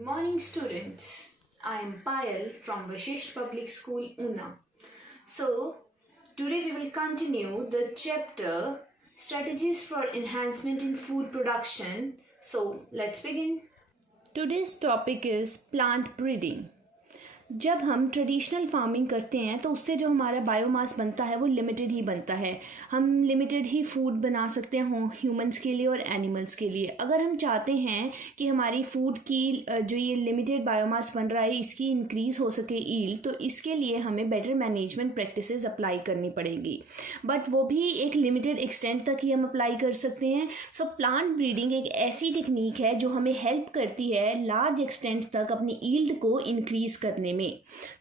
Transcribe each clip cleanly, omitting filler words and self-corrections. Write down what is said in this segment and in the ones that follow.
Good morning, students. I am Payal from Vashisht Public School, Una. So, today we will continue the chapter Strategies for Enhancement in Food Production. So, let's begin. Today's topic is plant breeding. जब हम traditional farming करते हैं तो उससे जो हमारा biomass बनता है वो लिमिटेड ही बनता है. हम लिमिटेड ही फूड बना सकते हैं ह्यूमंस के लिए और एनिमल्स के लिए. अगर हम चाहते हैं कि हमारी फूड की जो ये लिमिटेड बायोमास बन रहा है इसकी इंक्रीज़ हो सके ईल्ड, तो इसके लिए हमें बेटर मैनेजमेंट प्रैक्टिसेस अप्लाई करनी पड़ेगी. बट वो भी एक लिमिटेड एक्सटेंट तक ही हम अप्लाई कर सकते हैं. सो प्लांट ब्रीडिंग एक ऐसी टेक्निक है जो हमें हेल्प करती है लार्ज एक्सटेंट तक अपनी ईल्ड को इंक्रीज़ करने में.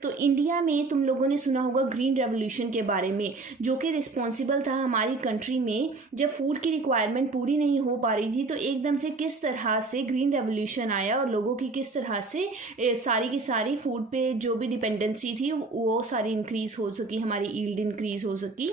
तो इंडिया में तुम लोगों ने सुना होगा ग्रीन रेवोल्यूशन के बारे में, जो कि रिस्पॉन्सिबल था हमारी कंट्री में जब फूड की रिक्वायरमेंट पूरी नहीं हो पा रही थी तो एकदम से किस तरह से ग्रीन रेवोल्यूशन आया और लोगों की किस तरह से सारी की सारी फूड पे जो भी डिपेंडेंसी थी वो सारी इंक्रीज हो सकी, हमारी ईल्ड इंक्रीज हो सकी.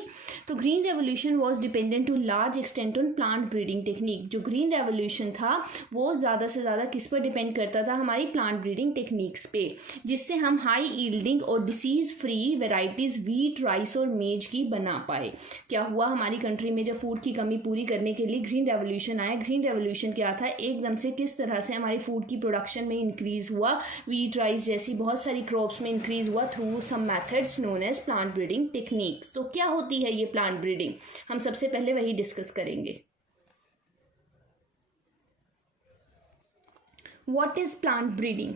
तो green revolution was dependent to large extent on plant breeding technique. जो ग्रीन रेवोल्यूशन था वो ज़्यादा से ज़्यादा किस पर डिपेंड करता था, हमारी प्लांट ब्रीडिंग टेक्निक्स पे, जिससे हम हाई ईल्डिंग और disease free varieties wheat, rice और मेज की बना पाए. क्या हुआ हमारी कंट्री में जब फूड की कमी पूरी करने के लिए ग्रीन रेवोल्यूशन आया. ग्रीन रेवोल्यूशन क्या था, एकदम से किस तरह से हमारी फूड की प्रोडक्शन में इंक्रीज़ हुआ, वीट, राइस जैसी बहुत सारी क्रॉप्स में इंक्रीज़ हुआ through some methods known as plant breeding techniques. तो क्या होती है ये प्लांट ब्रीडिंग, हम सबसे पहले वही डिस्कस करेंगे. What is plant breeding?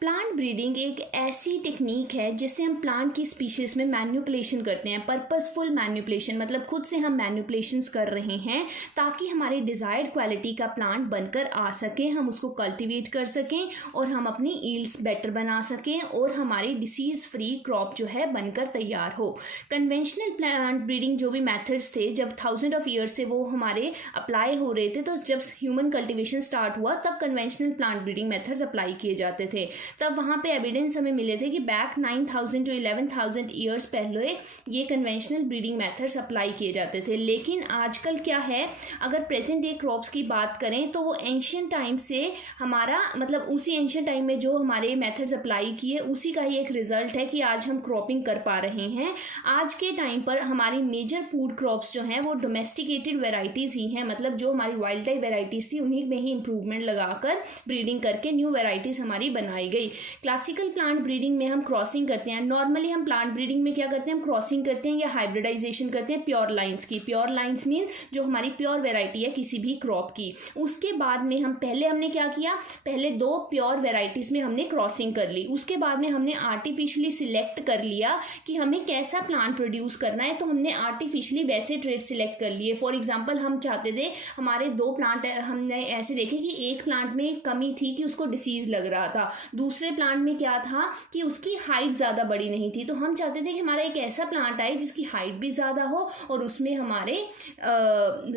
Plant breeding एक ऐसी टेक्निक है जिससे हम प्लांट की स्पीशीज़ में मैन्युपुलेशन करते हैं. पर्पसफुल मैन्युपुलेशन मतलब खुद से हम मैन्युपुलेशंस कर रहे हैं ताकि हमारी डिज़ायर्ड क्वालिटी का प्लांट बनकर आ सके, हम उसको कल्टीवेट कर सकें और हम अपनी ईल्ड्स बेटर बना सकें और हमारी डिसीज़ फ्री क्रॉप जो है बनकर तैयार हो. कन्वेंशनल प्लांट ब्रीडिंग जो भी मेथड्स थे जब थाउजेंड ऑफ ईयर्स से वो हमारे अप्लाई हो रहे थे, तो जब ह्यूमन कल्टिवेशन स्टार्ट हुआ तब conventional plant breeding methods apply किए जाते थे. तब वहाँ पे एविडेंस हमें मिले थे कि बैक 9000 टू 11000 ईयर्स पहले ये कन्वेंशनल ब्रीडिंग मेथड्स अप्लाई किए जाते थे. लेकिन आजकल क्या है, अगर प्रेजेंट डे क्रॉप्स की बात करें तो वो एंशियंट टाइम से हमारा मतलब उसी एंशियंट टाइम में जो हमारे मेथड्स अप्लाई किए उसी का ही एक रिजल्ट है कि आज हम क्रॉपिंग कर पा रहे हैं. आज के टाइम पर हमारी मेजर फूड क्रॉप्स जो हैं वो डोमेस्टिकेटेड वेराइटीज़ ही हैं, मतलब जो हमारी वाइल्ड टाइप वेराइटीज़ थी उन्हीं में ही इंप्रूवमेंट लगाकर ब्रीडिंग करके न्यू वेराइटीज़ हमारी बनाई गई. क्लासिकल प्लांट ब्रीडिंग में हम क्रॉसिंग करते हैं. नॉर्मली हम प्लांट ब्रीडिंग में क्या करते हैं, हम क्रॉसिंग करते हैं या हाइब्रिडाइजेशन करते हैं प्योर लाइन्स की. प्योर लाइन्स मीन जो हमारी प्योर वेराइटी है किसी भी क्रॉप की. उसके बाद में हमने क्या किया, पहले 2 प्योर वेराइटीज़ में हमने क्रॉसिंग कर ली. उसके बाद में हमने आर्टिफिशियली सिलेक्ट कर लिया कि हमें कैसा प्लांट प्रोड्यूस करना है, तो हमने आर्टिफिशियली वैसे ट्रेड सिलेक्ट कर लिए. फॉर एग्जाम्पल हम चाहते थे हमारे 2 प्लांट हमने ऐसे देखे कि एक प्लांट में कमी थी कि उसको डिसीज लग रहा था, दूसरे प्लांट में क्या था कि उसकी हाइट ज़्यादा बड़ी नहीं थी. तो हम चाहते थे कि हमारा एक ऐसा प्लांट आए जिसकी हाइट भी ज़्यादा हो और उसमें हमारे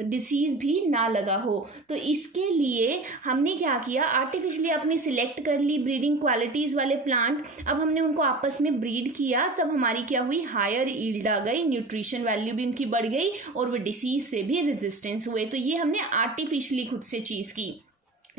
डिसीज़ भी ना लगा हो. तो इसके लिए हमने क्या किया, आर्टिफिशियली अपनी सिलेक्ट कर ली ब्रीडिंग क्वालिटीज़ वाले प्लांट. अब हमने उनको आपस में ब्रीड किया, तब हमारी क्या हुई, हायर ईल्ड आ गई, न्यूट्रिशन वैल्यू भी उनकी बढ़ गई और वो डिसीज से भी रेजिस्टेंस हुए. तो ये हमने आर्टिफिशियली खुद से चीज़ की.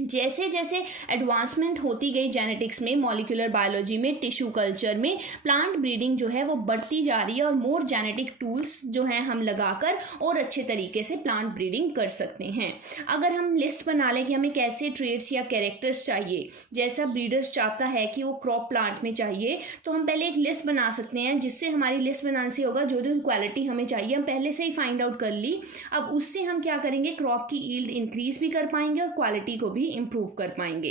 जैसे जैसे एडवांसमेंट होती गई जेनेटिक्स में, मॉलिक्यूलर बायोलॉजी में, टिश्यू कल्चर में, प्लांट ब्रीडिंग जो है वो बढ़ती जा रही है और मोर जेनेटिक टूल्स जो हैं हम लगाकर और अच्छे तरीके से प्लांट ब्रीडिंग कर सकते हैं. अगर हम लिस्ट बना लें कि हमें कैसे ट्रेड्स या कैरेक्टर्स चाहिए, जैसा ब्रीडर्स चाहता है कि वो क्रॉप प्लांट में चाहिए, तो हम पहले एक लिस्ट बना सकते हैं. जिससे हमारी लिस्ट बनाने से होगा जो जो क्वालिटी हमें चाहिए हम पहले से ही फाइंड आउट कर ली. अब उससे हम क्या करेंगे, क्रॉप की ईल्ड इंक्रीज भी कर पाएंगे और क्वालिटी को भी इंप्रूव कर पाएंगे.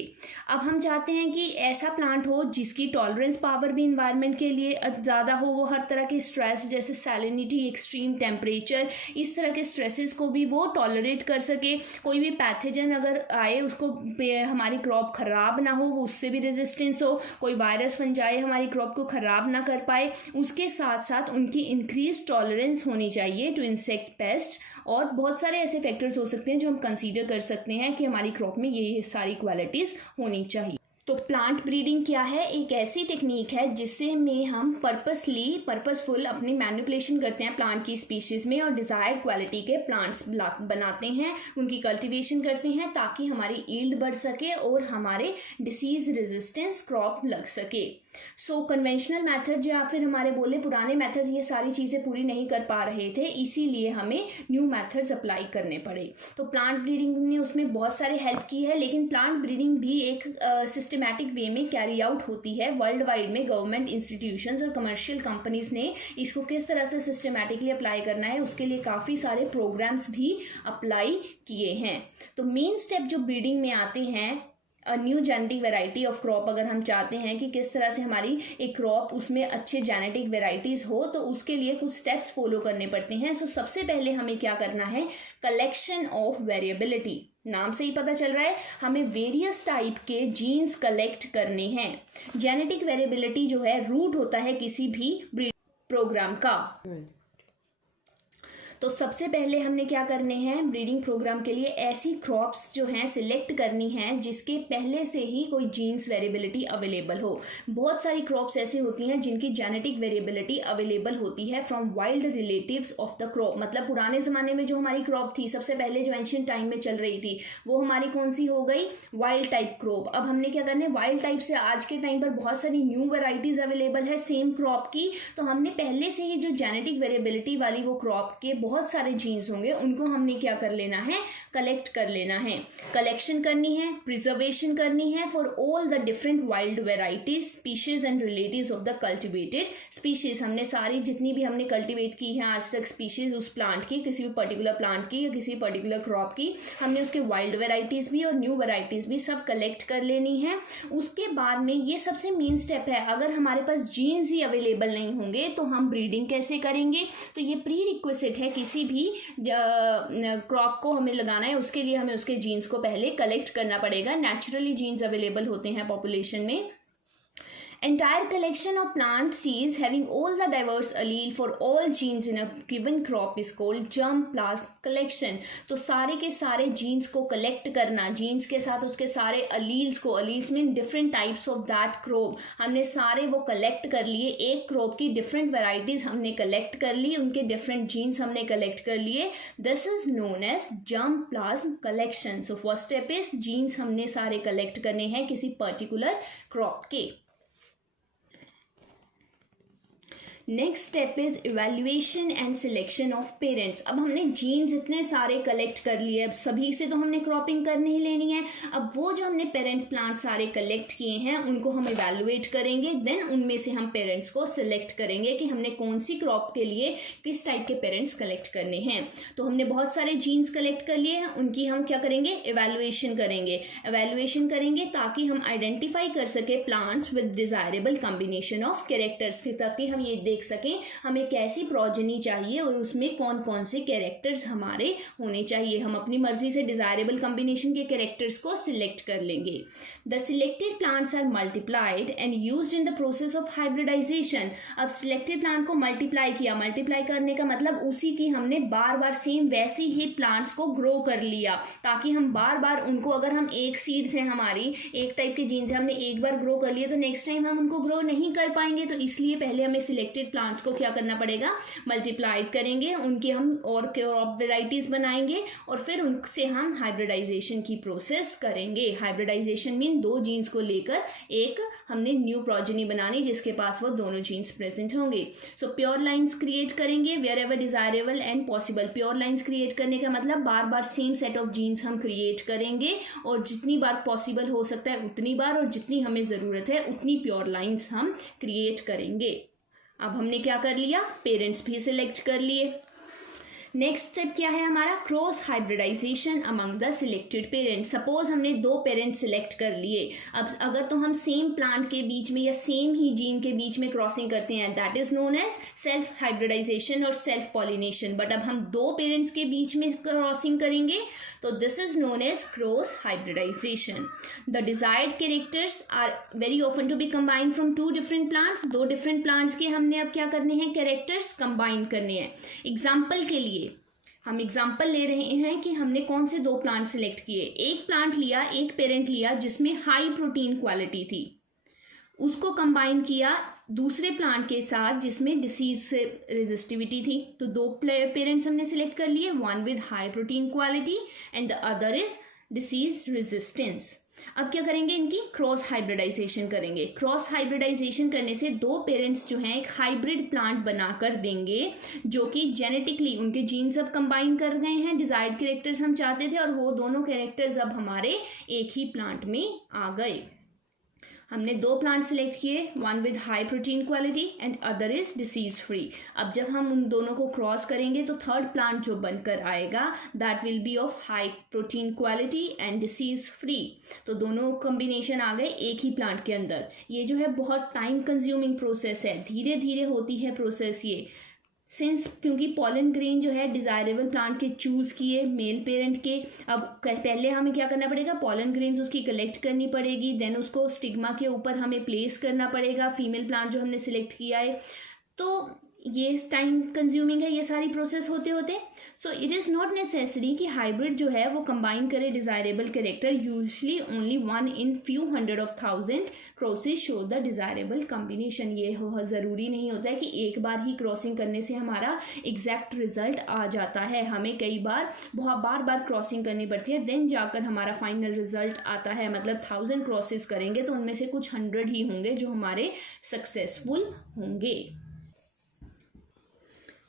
अब हम चाहते हैं कि ऐसा प्लांट हो जिसकी टॉलरेंस पावर भी इन्वायरमेंट के लिए ज़्यादा हो, वो हर तरह के स्ट्रेस जैसे सैलिनिटी, एक्सट्रीम टेम्परेचर, इस तरह के स्ट्रेसेस को भी वो टॉलरेट कर सके. कोई भी पैथोजन अगर आए उसको हमारी क्रॉप खराब ना हो, वो उससे भी रेजिस्टेंस हो. कोई वायरस फंजाई हमारी क्रॉप को खराब ना कर पाए. उसके साथ साथ उनकी इंक्रीज टॉलरेंस होनी चाहिए टू इंसेक्ट पेस्ट. और बहुत सारे ऐसे फैक्टर्स हो सकते हैं जो हम कंसीडर कर सकते हैं कि हमारी क्रॉप में ये सारी क्वालिटीज़ होनी चाहिए. तो प्लांट ब्रीडिंग क्या है? एक ऐसी टेक्निक है जिससे में हम पर्पसफुल अपनी मैनिपुलेशन करते हैं प्लांट की स्पीशीज़ में और डिज़ायर्ड क्वालिटी के प्लांट्स बनाते हैं, उनकी कल्टीवेशन करते हैं ताकि हमारी यील्ड बढ़ सके और हमारे डिसीज़ रेजिस्टेंस क्रॉप लग सके। सो कन्वेंशनल मेथड या फिर हमारे बोले पुराने मेथड ये सारी चीज़ें पूरी नहीं कर पा रहे थे, इसीलिए हमें न्यू मेथड्स अप्लाई करने पड़े। तो प्लांट ब्रीडिंग ने उसमें बहुत सारे हेल्प की है, लेकिन प्लांट ब्रीडिंग भी एक सिस्टमैटिक वे में कैरी आउट होती है वर्ल्ड वाइड में। गवर्नमेंट इंस्टीट्यूशंस और कमर्शियल कंपनीज ने इसको किस तरह से सिस्टमैटिकली अप्लाई करना है उसके लिए काफ़ी सारे प्रोग्राम्स भी अप्लाई किए हैं। तो मेन स्टेप जो ब्रीडिंग में आते हैं, new genetic variety of crop, अगर हम चाहते हैं कि किस तरह से हमारी एक क्रॉप उसमें अच्छे जेनेटिक वेराइटीज़ हो तो उसके लिए कुछ स्टेप्स फॉलो करने पड़ते हैं। सो सबसे पहले हमें क्या करना है? Collection of variability. नाम से ही पता चल रहा है हमें वेरियस टाइप के जीन्स कलेक्ट करने हैं। जेनेटिक वेरिएबिलिटी जो है रूट होता है किसी भी ब्रीडिंग प्रोग्राम का। तो सबसे पहले हमने क्या करने हैं? ब्रीडिंग प्रोग्राम के लिए ऐसी क्रॉप्स जो हैं सिलेक्ट करनी हैं जिसके पहले से ही कोई जीन्स वेरिएबिलिटी अवेलेबल हो। बहुत सारी क्रॉप्स ऐसी होती हैं जिनकी जेनेटिक वेरिएबिलिटी अवेलेबल होती है from wild relatives of the crop. मतलब पुराने ज़माने में जो हमारी क्रॉप थी, सबसे पहले जो एंशिएंट टाइम में चल रही थी, वो हमारी कौन सी हो गई? Wild type crop. अब हमने क्या करना है? वाइल्ड टाइप से आज के टाइम पर बहुत सारी न्यू वेराइटीज़ अवेलेबल है सेम क्रॉप की, तो हमने पहले से ही जो जेनेटिक वेरिएबिलिटी वाली वो क्रॉप के बहुत सारे जीन्स होंगे उनको हमने क्या कर लेना है? कलेक्ट कर लेना है। कलेक्शन करनी है, प्रिजर्वेशन करनी है for all the different wild varieties, species and relatives of the cultivated species. हमने सारी जितनी भी हमने कल्टिवेट की है आज तक स्पीशीज उस प्लांट की, किसी भी पर्टिकुलर प्लांट की या किसी पर्टिकुलर क्रॉप की, हमने उसके वाइल्ड वेराइटीज भी और न्यू वेराइटीज भी सब कलेक्ट कर लेनी है। उसके बाद में ये सबसे मेन स्टेप है, अगर हमारे पास जीन्स ही अवेलेबल नहीं होंगे तो हम ब्रीडिंग कैसे करेंगे? तो ये प्री रिक्विजिट है किसी भी क्रॉप को हमें लगाना है, उसके लिए हमें उसके जीन्स को पहले कलेक्ट करना पड़ेगा। नेचुरली जीन्स अवेलेबल होते हैं पॉपुलेशन में। Entire collection of plant seeds having all the diverse allele for all genes in a given crop is called germplasm collection। तो सारे के सारे जीन्स को कलेक्ट करना, जीन्स के साथ उसके सारे अलील्स को, alleles mean different types of that crop, हमने सारे वो कलेक्ट कर लिए। एक क्रॉप की डिफरेंट वेराइटीज हमने कलेक्ट कर ली, उनके डिफरेंट जीन्स हमने कलेक्ट कर लिए। This is known as germplasm collection। So first step is genes हमने सारे कलेक्ट करने हैं किसी पर्टिकुलर क्रॉप के। Next step is evaluation and selection of parents. अब हमने जीन्स इतने सारे कलेक्ट कर लिए, अब सभी से तो हमने क्रॉपिंग करनी ही लेनी है। अब वो जो हमने पेरेंट्स प्लांट सारे कलेक्ट किए हैं उनको हम इवेल्युएट करेंगे, देन उनमें से हम पेरेंट्स को सिलेक्ट करेंगे कि हमने कौन सी क्रॉप के लिए किस टाइप के पेरेंट्स कलेक्ट करने हैं। तो हमने बहुत सारे जीन्स कलेक्ट कर लिए हैं, उनकी हम क्या करेंगे? इवेल्युएशन करेंगे। इवेल्युएशन करेंगे ताकि हम आइडेंटिफाई कर सके plants with desirable combination of characters, ताकि हम ये देख सकें हमें कैसी प्रोजेनी चाहिए और उसमें कौन कौन से कैरेक्टर्स हमारे होने चाहिए। हम अपनी मर्जी से डिजायरेबल कॉम्बिनेशन के कैरेक्टर्स को सिलेक्ट कर लेंगे। The selected plants are multiplied and used in the process of hybridization. अब सिलेक्टेड प्लांट को मल्टीप्लाई किया, मल्टीप्लाई करने का मतलब उसी की हमने बार बार सेम वैसी ही प्लांट्स को ग्रो कर लिया, ताकि हम बार बार उनको, अगर हम एक सीड से हमारी एक टाइप के जीन से हमने एक बार ग्रो कर लिए तो नेक्स्ट टाइम हम उनको ग्रो नहीं कर पाएंगे। तो इसलिए पहले हमें सिलेक्टेड प्लांट्स को क्या करना पड़ेगा? मल्टीप्लाइड करेंगे, उनके हम और क्रॉप वेराइटीज बनाएंगे और फिर उनसे हम हाइब्रिडाइजेशन की प्रोसेस करेंगे। हाइब्रिडाइजेशन मीन दो जीन्स को लेकर एक हमने न्यू प्रोजेनी बनानी जिसके पास वो दोनों जीन्स प्रेजेंट होंगे। सो प्योर लाइंस क्रिएट करेंगे wherever desirable and possible. Pure lines create करने का मतलब बार बार सेम सेट ऑफ जीन्स हम क्रिएट करेंगे और जितनी बार पॉसिबल हो सकता है उतनी बार और जितनी हमें ज़रूरत है उतनी प्योर लाइंस हम क्रिएट करेंगे। अब हमने क्या कर लिया? पेरेंट्स भी सिलेक्ट कर लिए। नेक्स्ट स्टेप क्या है हमारा? Cross hybridization among the selected parents. Suppose हमने दो पेरेंट्स सिलेक्ट कर लिए, अब अगर तो हम सेम प्लांट के बीच में या सेम ही जीन के बीच में क्रॉसिंग करते हैं, that is known as self hybridization और सेल्फ पॉलिनेशन। बट अब हम दो पेरेंट्स के बीच में क्रॉसिंग करेंगे तो this is known as cross hybridization. The desired characters are very often to be combined from two different plants. दो डिफरेंट प्लांट्स के हमने अब क्या करने हैं? कैरेक्टर्स कंबाइन करने हैं। एग्जाम्पल के लिए हम एग्जाम्पल ले रहे हैं कि हमने कौन से 2 प्लांट सिलेक्ट किए। एक प्लांट लिया, एक पेरेंट लिया जिसमें हाई प्रोटीन क्वालिटी थी, उसको कंबाइन किया दूसरे प्लांट के साथ जिसमें डिसीज से रेजिस्टिविटी थी। तो 2 पेरेंट्स हमने सिलेक्ट कर लिए, one with high protein quality and the other is disease resistance. अब क्या करेंगे, इनकी क्रॉस हाइब्रिडाइजेशन करेंगे। क्रॉस हाइब्रिडाइजेशन करने से 2 पेरेंट्स जो हैं एक हाइब्रिड प्लांट बनाकर देंगे जो कि जेनेटिकली उनके जीन सब कंबाइन कर गए हैं, डिजायर्ड कैरेक्टर्स हम चाहते थे, और वो दोनों कैरेक्टर्स अब हमारे एक ही प्लांट में आ गए। हमने 2 प्लांट सिलेक्ट किए, one with high protein quality and other is disease free. अब जब हम उन दोनों को क्रॉस करेंगे तो थर्ड प्लांट जो बनकर आएगा that will be of high protein quality and disease free. तो दोनों कॉम्बिनेशन आ गए एक ही प्लांट के अंदर। ये जो है बहुत टाइम कंज्यूमिंग प्रोसेस है, धीरे धीरे होती है प्रोसेस ये, क्योंकि पॉलन ग्रेन जो है डिजायरेबल प्लांट के चूज किए मेल पेरेंट के। अब पहले हमें क्या करना पड़ेगा, पॉलन ग्रेन्स उसकी कलेक्ट करनी पड़ेगी, देन उसको स्टिग्मा के ऊपर हमें प्लेस करना पड़ेगा फीमेल प्लांट जो हमने सिलेक्ट किया है। तो ये टाइम कंज्यूमिंग है ये सारी प्रोसेस होते होते। So it is not necessary कि हाइब्रिड जो है वो कंबाइन करे desirable character. Usually only 1 in few hundred of thousand crosses show the desirable combination. ये ज़रूरी नहीं होता है कि एक बार ही क्रॉसिंग करने से हमारा एग्जैक्ट रिजल्ट आ जाता है। हमें कई बार बहुत बार क्रॉसिंग करनी पड़ती है, देन जाकर हमारा फाइनल रिजल्ट आता है। मतलब 1000 क्रॉसेस करेंगे तो उनमें से कुछ 100 ही होंगे जो हमारे सक्सेसफुल होंगे।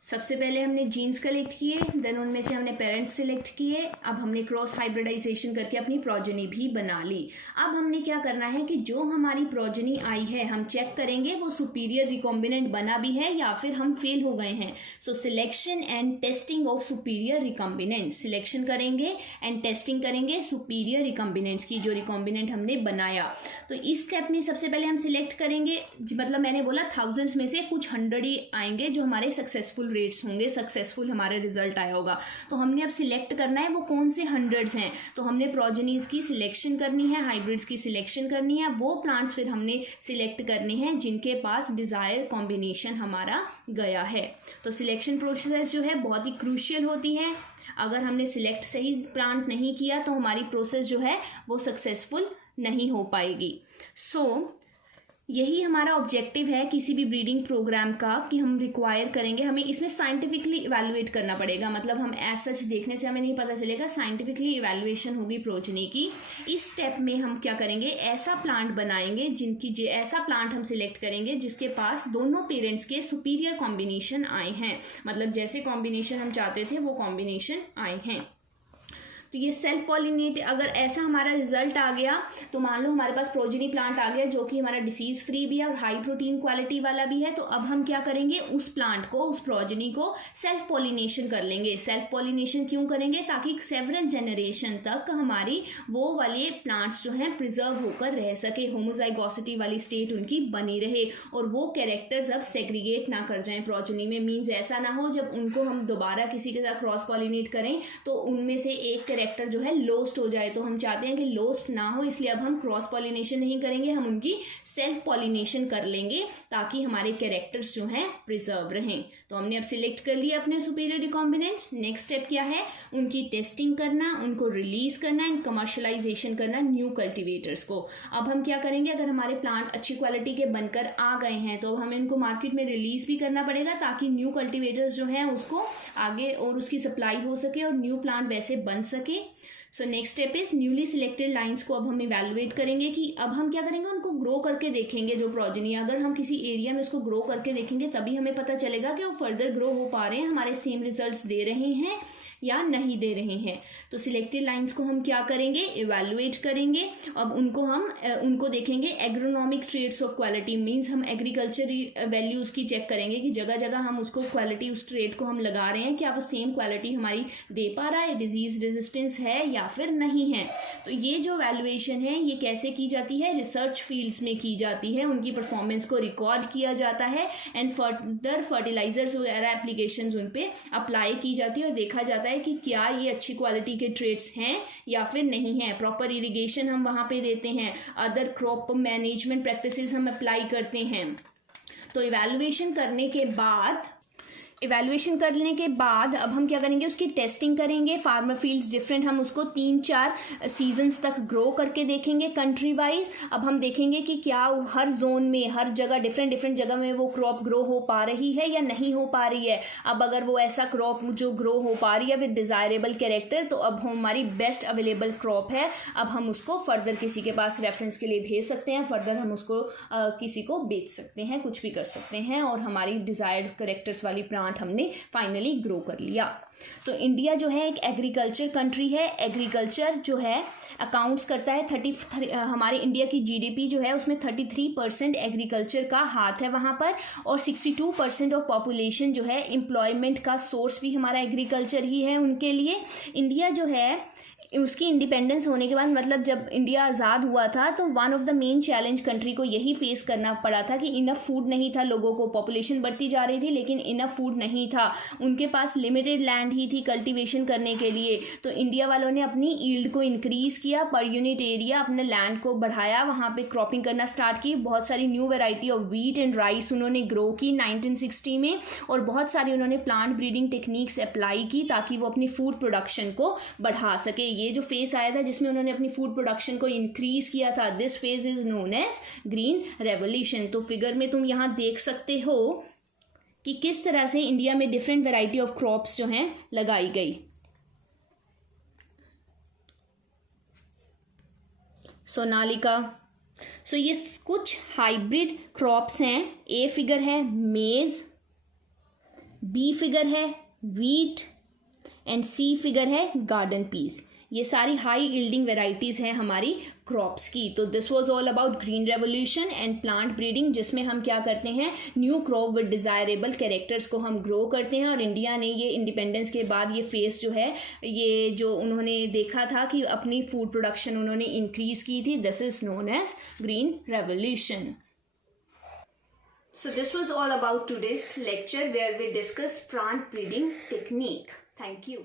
सबसे पहले हमने जीन्स कलेक्ट किए, देन उनमें से हमने पेरेंट्स सिलेक्ट किए। अब हमने क्रॉस हाइब्रिडाइजेशन करके अपनी प्रोजेनी भी बना ली। अब हमने क्या करना है कि जो हमारी प्रोजेनी आई है हम चेक करेंगे वो सुपीरियर रिकॉम्बिनेंट बना भी है या फिर हम फेल हो गए हैं। So selection and testing of superior recombinant, selection करेंगे एंड टेस्टिंग करेंगे सुपीरियर रिकॉम्बिनेंट्स की, जो रिकॉम्बिनेंट हमने बनाया। तो इस स्टेप में सबसे पहले हम सिलेक्ट करेंगे, मतलब मैंने बोला थाउजेंड्स में से कुछ 100 ही आएंगे जो हमारे सक्सेसफुल रेट्स होंगे, सक्सेसफुल हमारे रिजल्ट आया होगा। तो हमने अब सिलेक्ट करना है वो कौन से 100s हैं। तो हमने प्रोजेनीज की सिलेक्शन करनी है, हाइब्रिड्स की सिलेक्शन करनी है, वो प्लांट्स फिर हमने सिलेक्ट करने हैं जिनके पास डिजायर कॉम्बिनेशन हमारा गया है। तो सिलेक्शन प्रोसेस जो है बहुत ही क्रूशियल होती है। अगर हमने सिलेक्ट सही प्लांट नहीं किया तो हमारी प्रोसेस जो है वो सक्सेसफुल नहीं हो पाएगी। सो यही हमारा ऑब्जेक्टिव है किसी भी ब्रीडिंग प्रोग्राम का कि हम रिक्वायर करेंगे, हमें इसमें साइंटिफिकली इवैल्यूएट करना पड़ेगा। मतलब हम एज सच देखने से हमें नहीं पता चलेगा, साइंटिफिकली इवैल्यूएशन होगी प्रोजेनी की। इस स्टेप में हम क्या करेंगे, ऐसा प्लांट बनाएंगे ऐसा प्लांट हम सिलेक्ट करेंगे जिसके पास दोनों पेरेंट्स के सुपीरियर कॉम्बिनेशन आए हैं। मतलब जैसे कॉम्बिनेशन हम चाहते थे वो कॉम्बिनेशन आए हैं। तो ये सेल्फ पॉलिनेट, अगर ऐसा हमारा रिजल्ट आ गया तो मान लो हमारे पास प्रोजेनी प्लांट आ गया जो कि हमारा डिसीज फ्री भी है और हाई प्रोटीन क्वालिटी वाला भी है। तो अब हम क्या करेंगे, उस प्लांट को, उस प्रोजेनी को सेल्फ पॉलिनेशन कर लेंगे। सेल्फ पॉलिनेशन क्यों करेंगे, ताकि सेवरल जनरेशन तक हमारी वो वाले प्लांट्स जो हैं प्रिजर्व होकर रह सके, होमोजाइगोसिटी वाली स्टेट उनकी बनी रहे और वो कैरेक्टर्स अब सेग्रीगेट ना कर जाएं प्रोजेनी में। मीन्स ऐसा ना हो जब उनको हम दोबारा किसी के साथ क्रॉस पॉलिनेट करें तो उनमें से एक कैरेक्टर जो है लोस्ट हो जाए। तो हम चाहते हैं कि लोस्ट ना हो, इसलिए अब हम क्रॉस पॉलिनेशन नहीं करेंगे, हम उनकी सेल्फ पॉलिनेशन कर लेंगे ताकि हमारे कैरेक्टर्स जो हैं प्रिजर्व रहें। तो हमने अब सिलेक्ट कर लिया अपने सुपीरियर रिकॉम्बिनेंट्स। नेक्स्ट स्टेप क्या है, उनकी टेस्टिंग करना, उनको रिलीज करना एंड कमर्शलाइजेशन करना न्यू कल्टिवेटर्स को। अब हम क्या करेंगे, अगर हमारे प्लांट अच्छी क्वालिटी के बनकर आ गए हैं तो हमें इनको मार्केट में रिलीज भी करना पड़ेगा ताकि न्यू कल्टिवेटर्स जो हैं उसको आगे और उसकी सप्लाई हो सके और न्यू प्लांट वैसे बन सके। So next step is newly selected lines को अब हम इवैल्यूएट करेंगे कि अब हम क्या करेंगे, उनको ग्रो करके देखेंगे। जो प्रोजेनी, अगर हम किसी एरिया में उसको ग्रो करके देखेंगे तभी हमें पता चलेगा कि वो फर्दर ग्रो हो पा रहे हैं, हमारे सेम रिजल्ट्स दे रहे हैं या नहीं दे रहे हैं। तो सिलेक्टेड लाइंस को हम क्या करेंगे, इवैल्यूएट करेंगे। अब उनको देखेंगे agronomic traits of quality, means हम एग्रीकल्चर वैल्यूज की चेक करेंगे कि जगह जगह हम उसको क्वालिटी, उस ट्रेट को हम लगा रहे हैं, क्या वो सेम क्वालिटी हमारी दे पा रहा है, डिजीज रेजिस्टेंस है या फिर नहीं है। तो ये जो वैल्यूएशन है ये कैसे की जाती है, रिसर्च फील्ड्स में की जाती है। उनकी परफॉर्मेंस को रिकॉर्ड किया जाता है एंड फर्दर फर्टिलाइजर्स वगैरह एप्लीकेशंस उन पे अप्लाई की जाती है और देखा जाता है कि क्या ये अच्छी क्वालिटी के ट्रेट्स हैं या फिर नहीं है। प्रॉपर इरिगेशन हम वहां पे देते हैं, अदर क्रॉप मैनेजमेंट प्रैक्टिसेस हम अप्लाई करते हैं। तो इवैल्यूएशन करने के बाद इवैल्यूएशन करने के बाद अब हम क्या करेंगे, उसकी टेस्टिंग करेंगे। फार्मर फील्ड्स डिफरेंट, हम उसको 3-4 सीजन्स तक ग्रो करके देखेंगे कंट्री वाइज। अब हम देखेंगे कि क्या हर जोन में, हर जगह डिफरेंट जगह में वो क्रॉप ग्रो हो पा रही है या नहीं हो पा रही है। अब अगर वो ऐसा क्रॉप जो ग्रो हो पा रही है विद डिज़ायरेबल कैरेक्टर, तो अब हमारी बेस्ट अवेलेबल क्रॉप है। अब हम उसको फर्दर किसी के पास रेफरेंस के लिए भेज सकते हैं, फर्दर हम उसको किसी को बेच सकते हैं, कुछ भी कर सकते हैं, और हमारी डिज़ायर्ड कैरेक्टर्स वाली प्लांट हमने फाइनली ग्रो कर लिया। तो इंडिया जो है एक एग्रीकल्चर कंट्री है। एग्रीकल्चर जो है अकाउंट्स करता है हमारे इंडिया की जीडीपी जो है उसमें 33% एग्रीकल्चर का हाथ है वहाँ पर, और 62% ऑफ पॉपुलेशन जो है एम्प्लॉयमेंट का सोर्स भी हमारा एग्रीकल्चर ही है उनके लिए। इंडिया जो है उसकी इंडिपेंडेंस होने के बाद, मतलब जब इंडिया आज़ाद हुआ था, तो one of the main challenge country को यही फेस करना पड़ा था कि इनफ फूड नहीं था लोगों को। पॉपुलेशन बढ़ती जा रही थी लेकिन इनफ फूड नहीं था, उनके पास लिमिटेड लैंड ही थी कल्टीवेशन करने के लिए। तो इंडिया वालों ने अपनी ईल्ड को इंक्रीज़ किया, पर यूनिट एरिया अपने लैंड को बढ़ाया, वहाँ पे क्रॉपिंग करना स्टार्ट की। बहुत सारी new variety of wheat and rice उन्होंने ग्रो की 1960 में, और बहुत सारी उन्होंने प्लांट ब्रीडिंग टेक्निक्स अप्लाई की ताकि वो अपनी फूड प्रोडक्शन को बढ़ा सके। ये जो फेज आया था जिसमें उन्होंने अपनी फूड प्रोडक्शन को इंक्रीज किया था, this phase is known as green revolution. तो फिगर में तुम यहाँ देख सकते हो कि किस तरह से इंडिया में डिफरेंट वैरायटी ऑफ क्रॉप्स जो हैं लगाई गई। सोनालिका, सो ये कुछ हाइब्रिड क्रॉप्स हैं। ए फिगर है मेज, बी फिगर है वीट, एंड सी फिगर है गार्डन पीस। ये सारी हाई यील्डिंग वेराइटीज़ हैं हमारी क्रॉप्स की। तो this was all about green revolution and plant breeding, जिसमें हम क्या करते हैं, new crop with desirable characters को हम ग्रो करते हैं। और इंडिया ने ये इंडिपेंडेंस के बाद ये फेस जो है, ये जो उन्होंने देखा था कि अपनी फूड प्रोडक्शन उन्होंने इंक्रीज़ की थी, this is known as green revolution. So this was all about today's lecture where we discussed plant breeding technique. Thank you.